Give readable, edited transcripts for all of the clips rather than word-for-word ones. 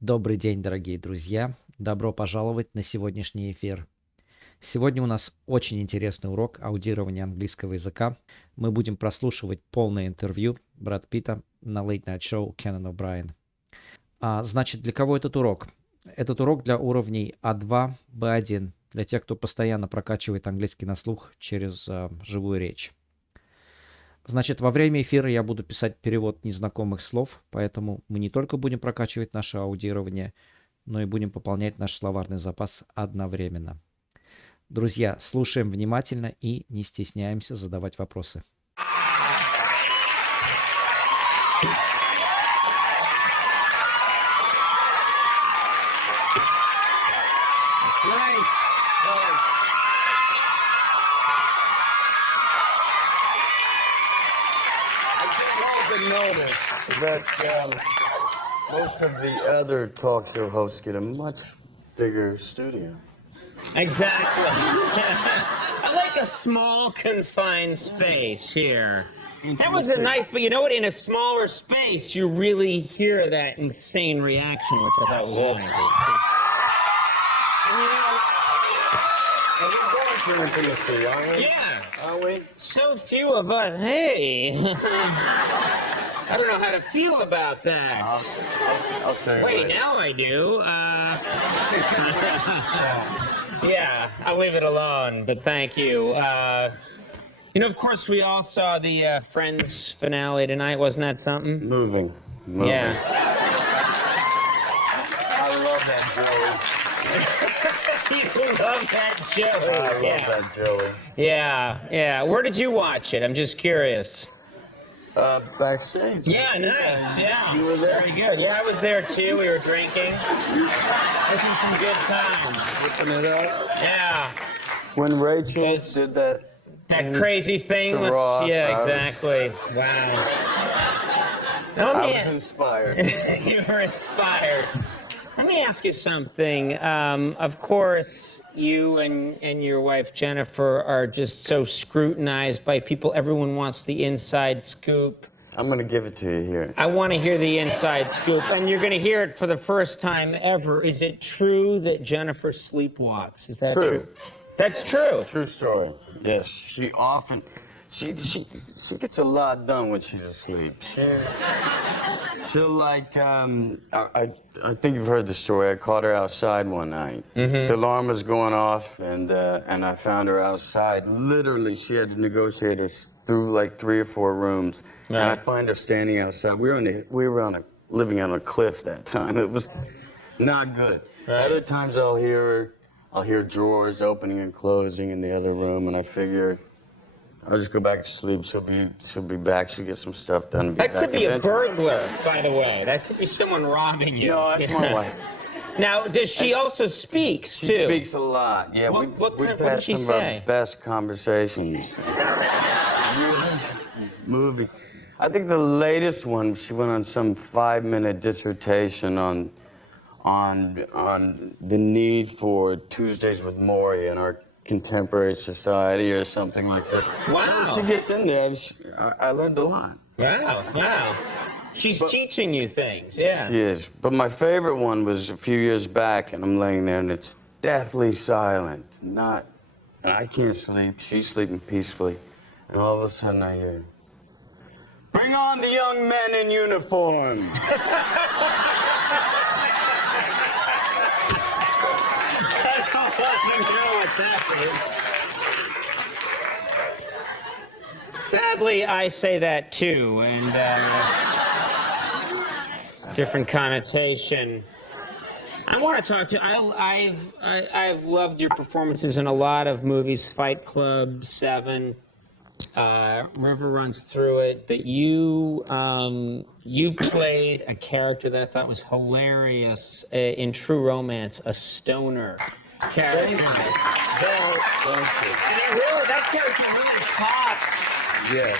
Добрый день, дорогие друзья! Добро пожаловать на сегодняшний эфир. Сегодня у нас очень интересный урок аудирования английского языка. Мы будем прослушивать полное интервью Брэда Питта на Late Night Show Кеннан О'Брайен. Значит, для кого этот урок? Этот урок для уровней А2, Б1, для тех, кто постоянно прокачивает английский на слух через живую речь. Значит, во время эфира я буду писать перевод незнакомых слов, поэтому мы не только будем прокачивать наше аудирование, но и будем пополнять наш словарный запас одновременно. Друзья, слушаем внимательно и не стесняемся задавать вопросы. Notice that most of the other talk show hosts get a much bigger studio. Exactly. I like a small, confined space here. That was a nice, but you know what? In a smaller space, you really hear that insane reaction, which I thought was nice. And you know, we're going through intimacy, aren't we? Yeah. Are we? So few of us. Hey. I don't know how to feel about that. I'll show you. Wait, later. now I do. Yeah, I'll leave it alone, but thank you. You know, of course, we all saw the Friends finale tonight. Wasn't that something? Moving. Yeah. I love that You love that Joey. joke. I love that Joey. Yeah. Where did you watch it? I'm just curious. Backstage. Yeah, nice. Yeah. You were there? Very good. Yeah, I was there too. We were drinking. Having some good times. Whipping it up. Yeah. When Rachel Yes. did that. That crazy thing. To Ross, Yeah, I was- exactly. Wow. Oh, I was man. inspired. You were inspired. Let me ask you something. Of course, you and your wife Jennifer are just so scrutinized by people. Everyone wants the inside scoop. I'm going to give it to you here. I want to hear the inside scoop, and you're going to hear it for the first time ever. Is it true that Jennifer sleepwalks? Is that true? That's true. True story. Yes. She often, she gets a lot done when she's asleep. She'll like, I think you've heard the story. I caught her outside one night. The alarm was going off, and I found her outside. Literally, she had to negotiate us through like 3 or 4 rooms. And I find her standing outside. We were living on a cliff that time. It was not good. Other times I'll hear drawers opening and closing in the other room, and I figure I'll just go back to sleep. She'll be back. She'll get some stuff done. That could be a burglar, by the way. That could be someone robbing you. No, that's my wife. Now, does she also speaks She too? speaks a lot. Yeah, What we've did had she some say? of our best conversations. Movie. I think the latest one, she went on some 5-minute dissertation on the need for Tuesdays with Maury in our contemporary society or something like this. Wow. She gets in there. I learned a lot. Wow. She's teaching you things, yeah. She is. But my favorite one was a few years back, and I'm laying there, and it's deathly silent. And I can't sleep. She's sleeping peacefully. And all of a sudden I hear, "Bring on the young men in uniform." Sadly, I say that too, and different connotation. I want to talk to you. I've loved your performances in a lot of movies, Fight Club, Seven, River Runs Through It, but you played a character that I thought was hilarious in True Romance, a stoner character. That character really popped Yes.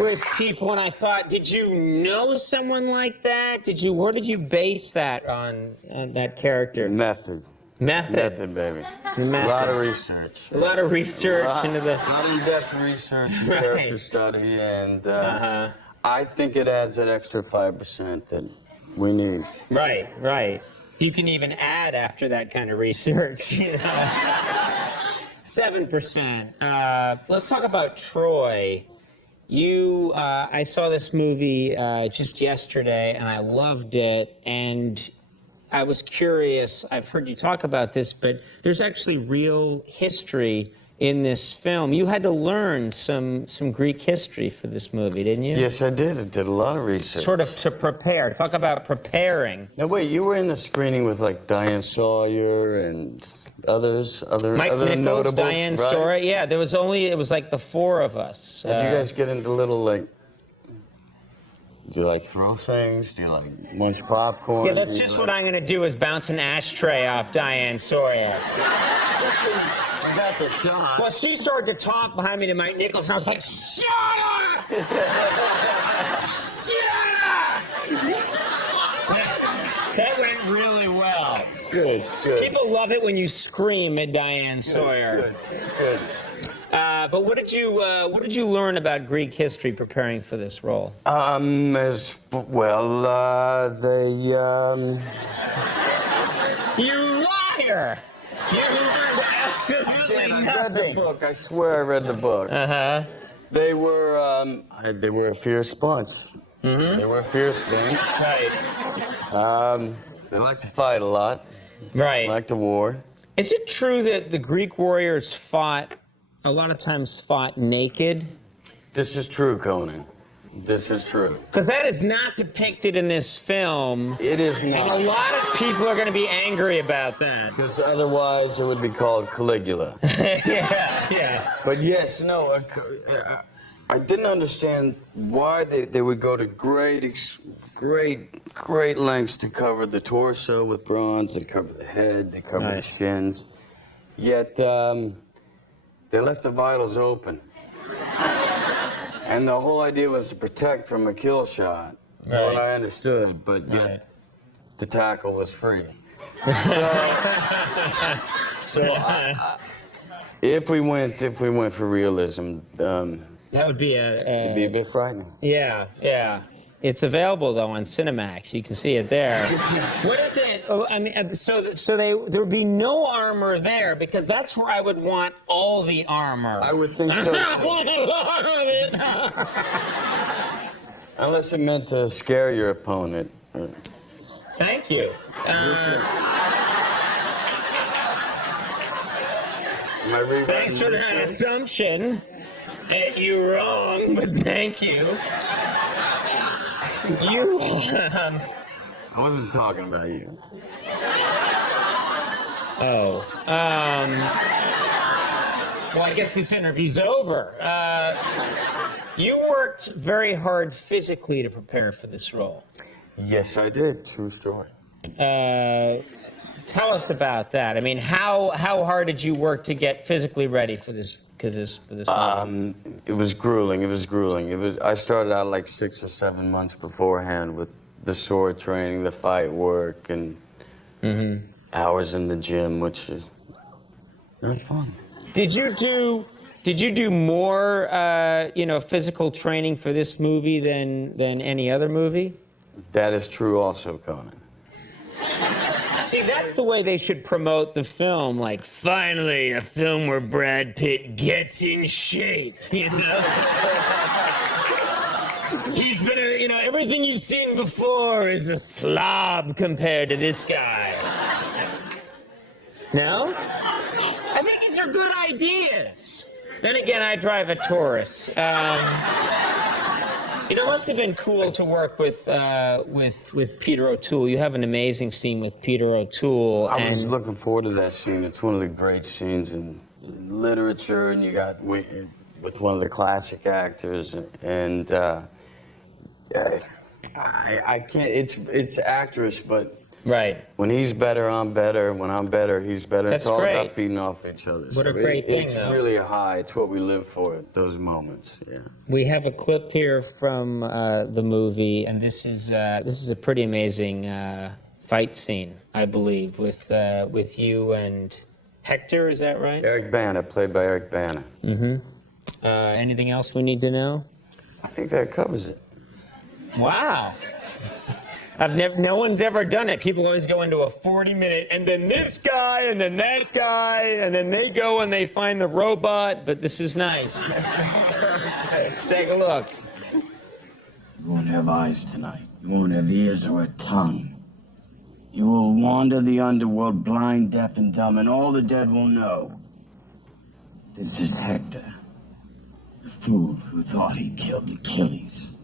with people, and I thought, did you know someone like that? Where did you base that on that character? Method, baby. Method. A lot of research. A lot of research into the. A lot of in-depth research, and Right. character study, and I think it adds that extra 5% that we need. Right, right. You can even add after that kind of research, you know. 7%. Let's talk about Troy. I saw this movie just yesterday, and I loved it. And I was curious. I've heard you talk about this, but there's actually real history in this film. You had to learn some Greek history for this movie, didn't you? Yes, I did. I did a lot of research. Sort of to prepare. Talk about preparing. Now, wait, you were in the screening with, like, Diane Sawyer and others? Mike other Nichols, notables, Diane right? Sawyer. Yeah, it was like the four of us. Do you guys get into little, like, do you, like, throw things? Do you, like, munch popcorn? Yeah, that's just what I'm going to do is bounce an ashtray off Diane Sawyer. I got the shot. Well, she started to talk behind me to Mike Nichols, and I was like, shut up! Shut up! That went really well. Good, good. People love it when you scream at Diane Sawyer. Good. But what did you learn about Greek history preparing for this role? You liar! You learned absolutely I read the nothing. book. I swear I read the book. Uh-huh. They were a fierce bunch. Mm-hmm. They were a fierce bunch. Right. They like to fight a lot. Right. Like the war. Is it true that the Greek warriors a lot of times fought naked? This is true, Conan. This is true. Because that is not depicted in this film. It is And a not. lot of people are going to be angry about that. Because otherwise it would be called Caligula. Yeah. But yes, no, I didn't understand why they would go to great lengths to cover the torso with bronze, they cover the head, they cover the Right. shins. Yet they left the vitals open. And the whole idea was to protect from a kill shot. Right. What I understood, but yet Right. the tackle was free. If we went for realism, That would be it'd be a bit frightening. Yeah. It's available though on Cinemax. You can see it there. What is it? Oh, I mean, so there would be no armor there because that's where I would want all the armor. I would think so. Unless it meant to scare your opponent. Thank you. Am I rewriting Thanks for this? that assumption. You're wrong, but thank you. You. I wasn't talking about you. Oh. Well, I guess this interview's over. You worked very hard physically to prepare for this role. Yes, I did. True story. Tell us about that. I mean, how hard did you work to get physically ready for this? For this role? It was grueling. I started out like 6 or 7 months beforehand with the sword training, the fight work, and hours in the gym, which is not fun. Did you do more physical training for this movie than any other movie? That is true also, Conan. See, that's the way they should promote the film. Like, finally, a film where Brad Pitt gets in shape, you know? He's been, everything you've seen before is a slob compared to this guy. No? I think these are good ideas. Then again, I drive a Taurus. It must have been cool to work with Peter O'Toole. You have an amazing scene with Peter O'Toole. I was looking forward to that scene. It's one of the great scenes in literature, and you got with one of the classic actors, and I can't. It's actress, but Right. when he's better, I'm better. When I'm better, he's better. That's it's all great. about feeding off each other. What a great thing, It's though. really a high. It's what we live for. Those moments. Yeah. We have a clip here from the movie, and this is a pretty amazing fight scene, I believe, with you and Hector. Is that right? Eric Bana, played by Eric Bana. Anything else we need to know? I think that covers it. Wow. No one's ever done it. People always go into a 40-minute, and then this guy, and then that guy, and then they go and they find the robot. But this is nice. Take a look. You won't have eyes tonight. You won't have ears or a tongue. You will wander the underworld blind, deaf, and dumb, and all the dead will know. This is Hector, the fool who thought he killed Achilles.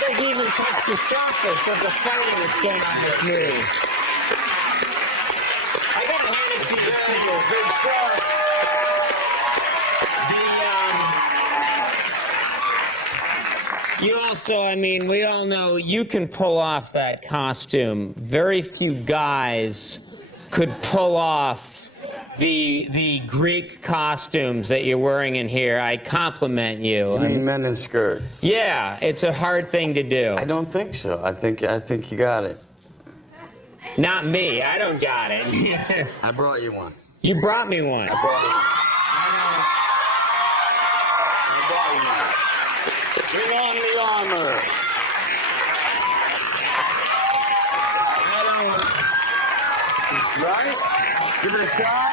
Doesn't even touch the surface of the fighting that's going on in this movie. I gotta hand it to you, Big Shark. You also, I mean, we all know you can pull off that costume. Very few guys could pull off the Greek costumes that you're wearing in here. I compliment you. I mean, men in skirts. Yeah, it's a hard thing to do. I don't think so. I think you got it. Not me. I don't got it. I brought you one. You brought me one. I brought you one. Bring on the armor. Right? Give it a shot.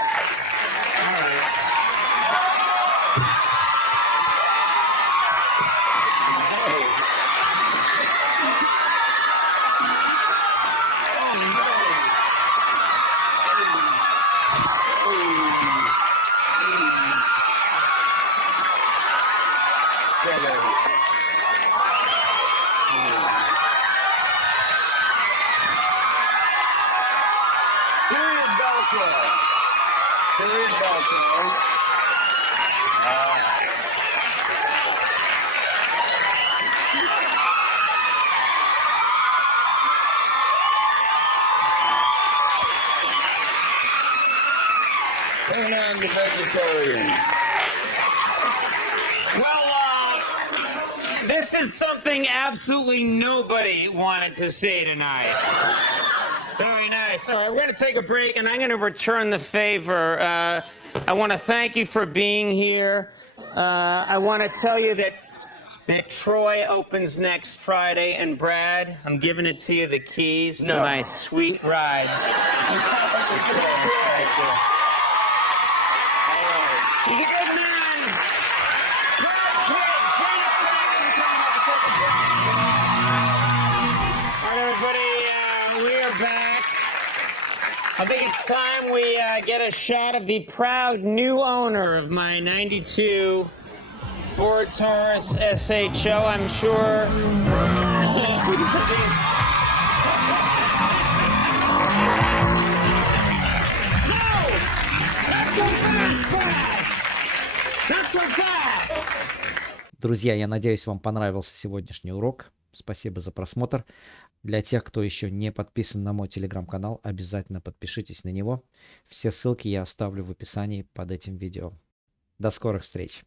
Turn on the vegetarian. Well, this is something absolutely nobody wanted to say tonight. Very nice. All right, we're going to take a break, and I'm going to return the favor. I want to thank you for being here. I want to tell you that Troy opens next Friday, and Brad, I'm giving it to you, the keys to my sweet ride. You good man. All right, everybody, we are back. I think it's time we get a shot of the proud new owner of my 92 Ford Taurus SHO. I'm sure. Друзья, я надеюсь, вам понравился сегодняшний урок. Спасибо за просмотр. Для тех, кто еще не подписан на мой телеграм-канал, обязательно подпишитесь на него. Все ссылки я оставлю в описании под этим видео. До скорых встреч!